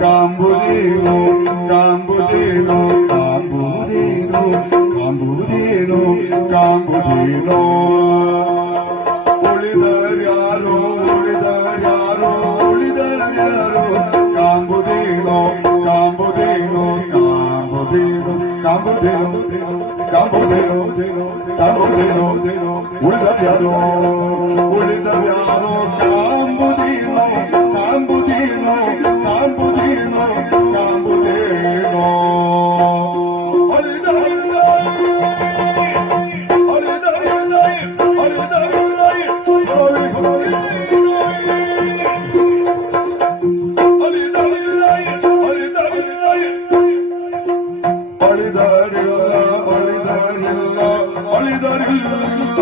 Gambudino, Gambudino, Gambudino, Gambudino, Gambudino. Oliver Yaro, Oliver Yaro, Oliver Yaro, Gambudino, Gambudino, Gambudino, Gambudino, Gambudino, Gambudino, Oliver Yaro. dar illa, ali dar illa, ali dar illa.